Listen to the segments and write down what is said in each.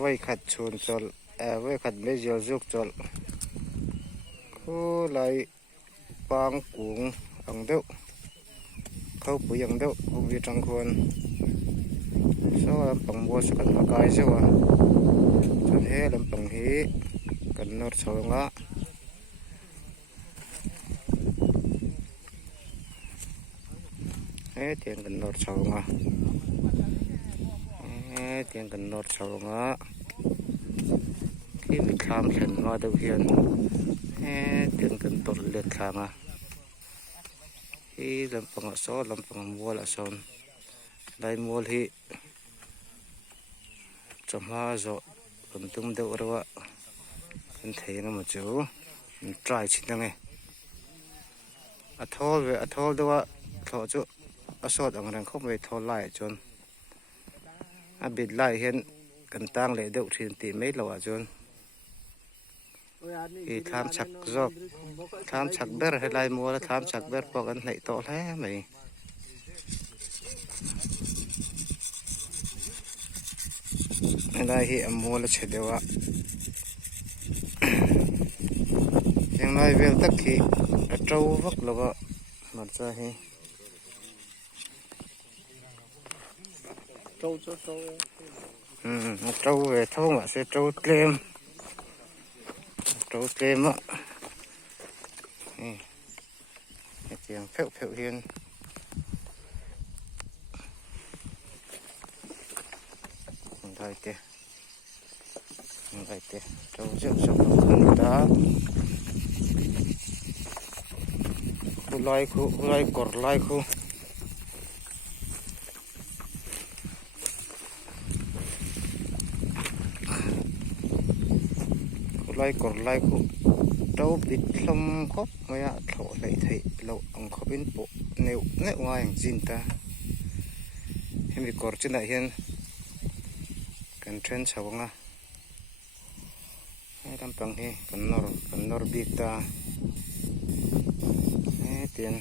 ไว้ขัดชนจอลไว้ขัดไม่เจียวจุกจอลคู่ไหลปางกุ้งอังเดียวเข้าปุ๋ยอังเดียวกุ้งวิจังควรสาวลำปังบัวสกันมากายเสียวจนเฮลำปังเฮกันนอดสาวงะเตียงกันนอดสาวงะเตียงกันนอดสาวงะที่มีคำเขียนมาตะเพียนเตียงกันตดเลือดคางที่ลำปังซ้อลำปังบัวละซ้อนได้มัวที่จำมาโจกันตุ้มเดือดว่ากันเทนมาจูมันใจชิ้นยังไงอัทอลเดี๋ยวว่าเขาจูสอดอังรังเข้าไปทอลไล่จนบิดไล่เห็นกันตั้งเลยเดี๋ยวทีนตีไม่หล่อจนทำฉักจบทำฉักเบอร์ให้ไล่มัวแล้วทำฉักเบอร์พอกันไหนต่อแล้วไหมได้เห็นมัวแล้วเฉยเดียวว่ายังน้อยเวลตักขี้เจ้าวักแล้วก็มันจะให้เจ้าเวท้องอ่ะเสียเจ้าเกมอ่ะนี่เสียงเพี้ยวเฮียนได้เจ้เจ้าเจ้าชมกันตาไล่กดไล่คู่ไล่กดไล่คู่เจ้าบิดลมครบไม่อะเขาไหลไทยเราอังเขาเป็นปุเนื้อวายจินตาให้มีกดจินได้เห็นกันเทรนชาวงะให้ทำปังให้กันนอร์บิตาเตียน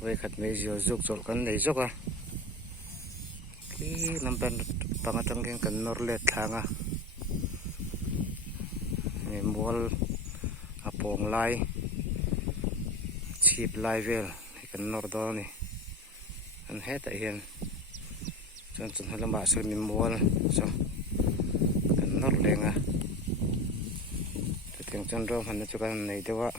ไว้ขัดไม่เจียวจุกจอลกันไหนจุกที่น้ำเป็นปังตั้งกันนอร์เล็ดทางมีมัวปองไล่ชีบไล่เวลกันนอร์ดอนี่อันเฮ็ดแต่เห็นจนลำบากสุดมีมัวซะกันนอร์แรงแต่ถึงจนเราหันมาจุกันไหนเดี๋ยวว่า